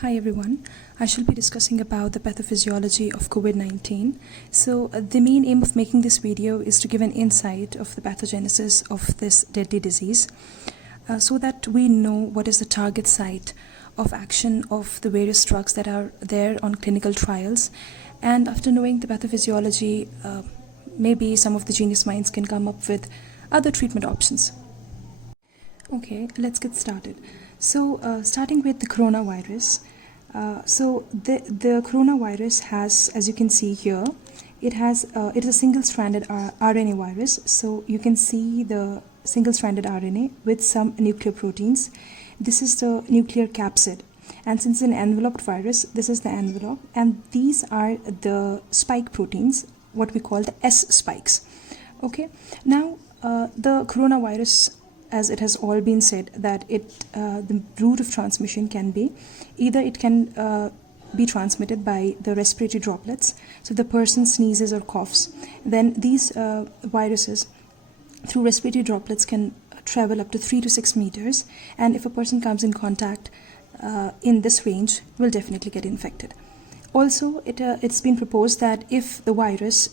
Hi everyone, I shall be discussing about the pathophysiology of COVID-19. So the main aim of making this video is to give an insight of the pathogenesis of this deadly disease so that we know what is the target site of action of the various drugs that are there on clinical trials. And after knowing the pathophysiology, maybe some of the genius minds can come up with other treatment options. Okay, let's get started. So starting with the coronavirus. The coronavirus has, as you can see here, it is a single-stranded RNA virus. So you can see the single-stranded RNA with some nucleoproteins. This is the nuclear capsid. And since it's an enveloped virus, this is the envelope. And these are the spike proteins, what we call the S spikes. Okay. Now, the coronavirus, as it has all been said, that the route of transmission can be either it can be transmitted by the respiratory droplets. So the person sneezes or coughs, then these viruses through respiratory droplets can travel up to 3 to 6 meters, and if a person comes in contact in this range, will definitely get infected. Also, it's been proposed that if the virus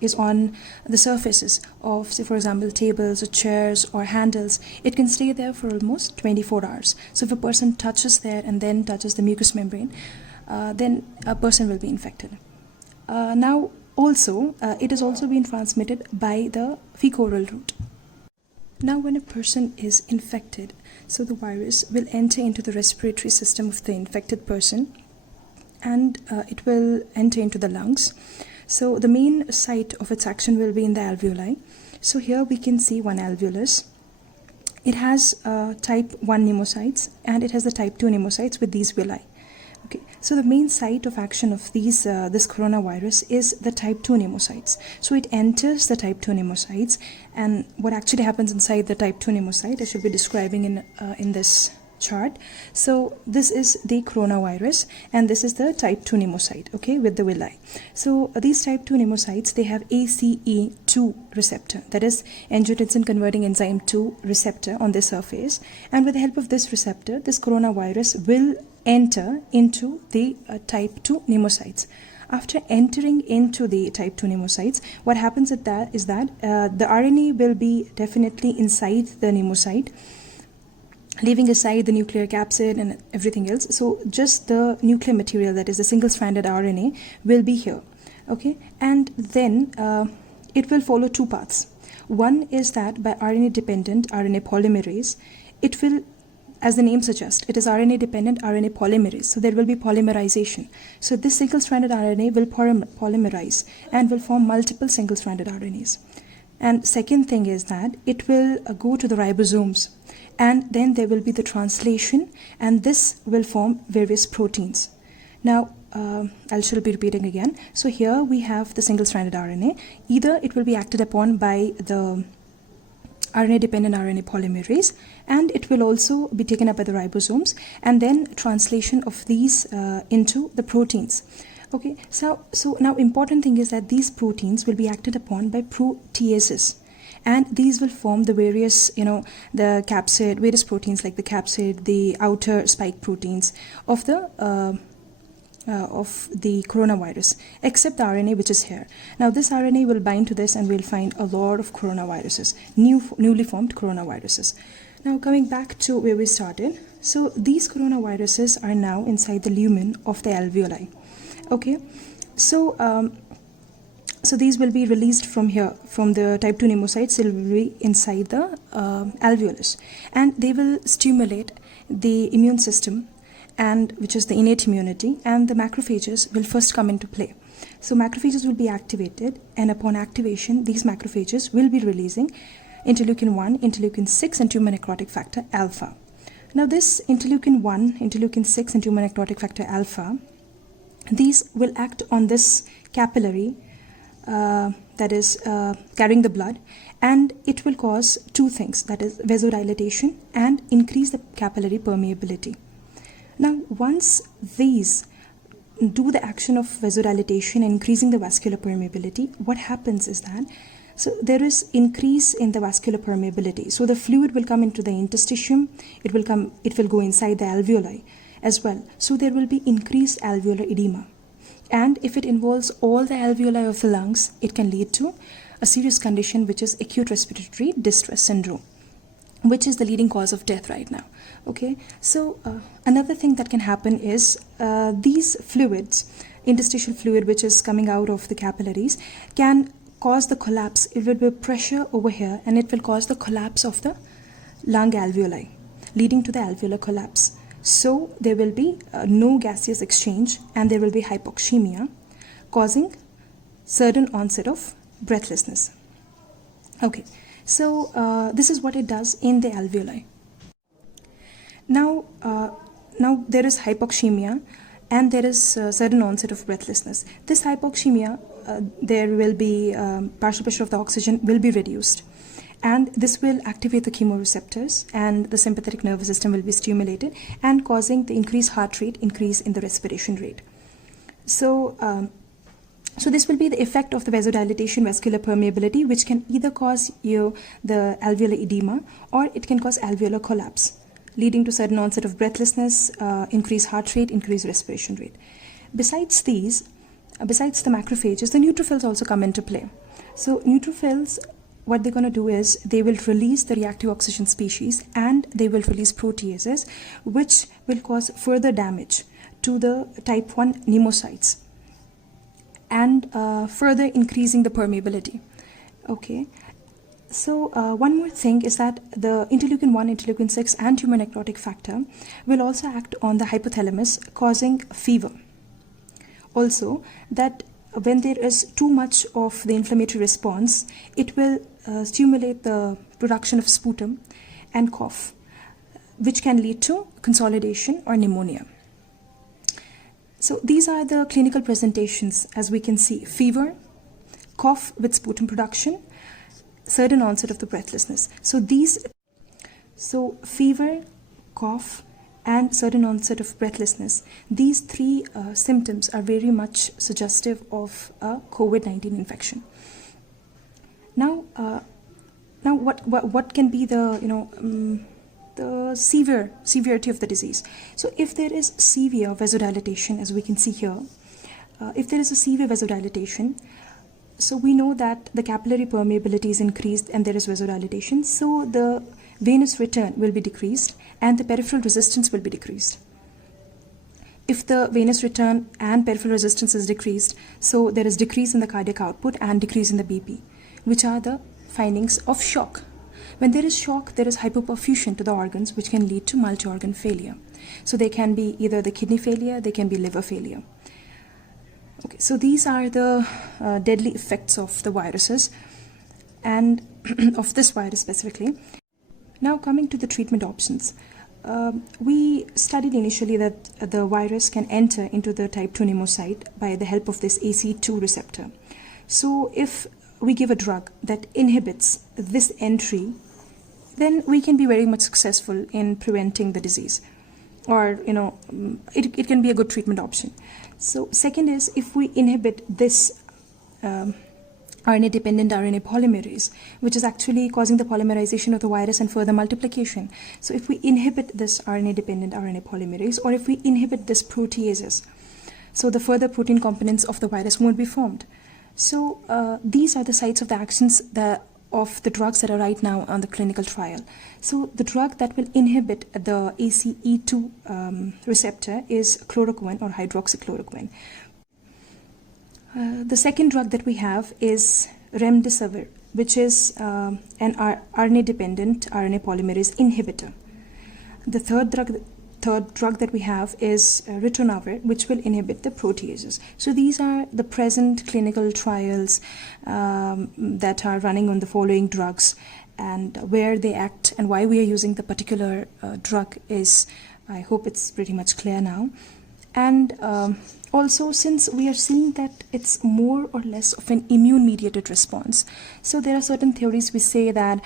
is on the surfaces of, say, for example, tables or chairs or handles, it can stay there for almost 24 hours. So if a person touches there and then touches the mucous membrane, then a person will be infected. Now, also, it has also been transmitted by the fecal-oral route. Now, when a person is infected, so the virus will enter into the respiratory system of the infected person, and it will enter into the lungs. So the main site of its action will be in the alveoli. So here we can see one alveolus. It has type 1 pneumocytes and it has the type 2 pneumocytes with these villi. Okay, so the main site of action of this coronavirus is the type 2 pneumocytes. So it enters the type 2 pneumocytes, and what actually happens inside the type 2 pneumocyte I should be describing in this chart. So this is the coronavirus and this is the type 2 pneumocyte, okay, with the villi. So these type 2 pneumocytes, they have ACE2 receptor, that is angiotensin converting enzyme 2 receptor on their surface, and with the help of this receptor, this coronavirus will enter into the type 2 pneumocytes. After entering into the type 2 pneumocytes, what happens at that is that the RNA will be definitely inside the pneumocyte, leaving aside the nuclear capsid and everything else. So just the nuclear material, that is the single-stranded RNA, will be here. Okay, and then it will follow two paths. One is that by RNA-dependent RNA polymerase, it will, as the name suggests, it is RNA-dependent RNA polymerase. So there will be polymerization. So this single-stranded RNA will polymerize and will form multiple single-stranded RNAs. And second thing is that it will go to the ribosomes, and then there will be the translation, and this will form various proteins. Now, I shall be repeating again. So here we have the single-stranded RNA. Either it will be acted upon by the RNA-dependent RNA polymerase, and it will also be taken up by the ribosomes, and then translation of these into the proteins. Okay, so now important thing is that these proteins will be acted upon by proteases, and these will form the various, the capsid, various proteins like the capsid, the outer spike proteins of the coronavirus, except the RNA which is here. Now this RNA will bind to this and we'll find a lot of coronaviruses, newly formed coronaviruses. Now coming back to where we started, so these coronaviruses are now inside the lumen of the alveoli. Okay, so these will be released from here, from the type 2 pneumocytes. They will be inside the alveolus, and they will stimulate the immune system, and which is the innate immunity, and the macrophages will first come into play. So macrophages will be activated, and upon activation, these macrophages will be releasing interleukin 1, interleukin 6, and tumor necrotic factor alpha. Now this interleukin 1, interleukin 6, and tumor necrotic factor alpha, these will act on this capillary that is carrying the blood, and it will cause two things, that is vasodilatation and increase the capillary permeability. Now once these do the action of vasodilatation, increasing the vascular permeability, what happens is that So there is increase in the vascular permeability. So the fluid will come into the interstitium, it will go inside the alveoli, as well. So there will be increased alveolar edema. And if it involves all the alveoli of the lungs, it can lead to a serious condition, which is acute respiratory distress syndrome, which is the leading cause of death right now. Okay, so another thing that can happen is these fluids, interstitial fluid which is coming out of the capillaries, can cause the collapse. It will be pressure over here, and it will cause the collapse of the lung alveoli, leading to the alveolar collapse. So there will be no gaseous exchange, and there will be hypoxemia, causing sudden onset of breathlessness. Okay, so this is what it does in the alveoli. Now there is hypoxemia, and there is sudden onset of breathlessness. This hypoxemia, there will be partial pressure of the oxygen will be reduced, and this will activate the chemoreceptors, and the sympathetic nervous system will be stimulated, and causing the increased heart rate, increase in the respiration rate. So this will be the effect of the vasodilatation, vascular permeability, which can either cause the alveolar edema, or it can cause alveolar collapse, leading to sudden onset of breathlessness, increased heart rate, increased respiration rate. Besides these, besides the macrophages, the neutrophils also come into play. So neutrophils, what they're going to do is they will release the reactive oxygen species, and they will release proteases, which will cause further damage to the type 1 pneumocytes, and further increasing the permeability. Okay. So one more thing is that the interleukin 1, interleukin 6, and tumor necrotic factor will also act on the hypothalamus, causing fever. Also, that when there is too much of the inflammatory response, it will stimulate the production of sputum and cough, which can lead to consolidation or pneumonia. So these are the clinical presentations, as we can see: fever, cough with sputum production, sudden onset of the breathlessness. So fever, cough, and sudden onset of breathlessness, these three symptoms are very much suggestive of a COVID-19 infection. Now what can be the the severity of the disease? So if there is severe vasodilatation, as we can see here, if there is a severe vasodilatation, so we know that the capillary permeability is increased and there is vasodilatation, so the venous return will be decreased and the peripheral resistance will be decreased. If the venous return and peripheral resistance is decreased, so there is decrease in the cardiac output and decrease in the BP, which are the findings of shock. When there is shock, there is hypoperfusion to the organs, which can lead to multi-organ failure. So they can be either the kidney failure, they can be liver failure. Okay, so these are the deadly effects of the viruses, and of this virus specifically. Now coming to the treatment options. We studied initially that the virus can enter into the type 2 pneumocyte by the help of this AC2 receptor. So if we give a drug that inhibits this entry, then we can be very much successful in preventing the disease, or it can be a good treatment option. So second is, if we inhibit this RNA-dependent RNA polymerase, which is actually causing the polymerization of the virus and further multiplication. So if we inhibit this RNA-dependent RNA polymerase, or if we inhibit this proteases, so the further protein components of the virus won't be formed. So these are the sites of the actions of the drugs that are right now on the clinical trial. So the drug that will inhibit the ACE2 receptor is chloroquine or hydroxychloroquine. The second drug that we have is remdesivir, which is an RNA-dependent RNA polymerase inhibitor. The third drug that we have is ritonavir, which will inhibit the proteases. So these are the present clinical trials that are running on the following drugs, and where they act and why we are using the particular drug is, I hope it's pretty much clear now. And also, since we are seeing that it's more or less of an immune-mediated response, so there are certain theories we say that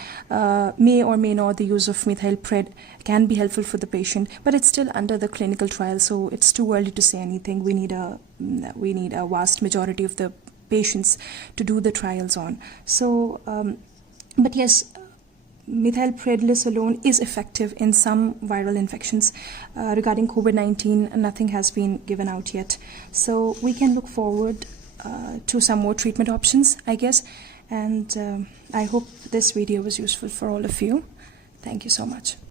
may or may not the use of methylpred can be helpful for the patient, but it's still under the clinical trial, so it's too early to say anything. We need a vast majority of the patients to do the trials on. So, but yes, methylprednisolone is effective in some viral infections. Regarding COVID-19, nothing has been given out yet. So we can look forward to some more treatment options, I guess. And I hope this video was useful for all of you. Thank you so much.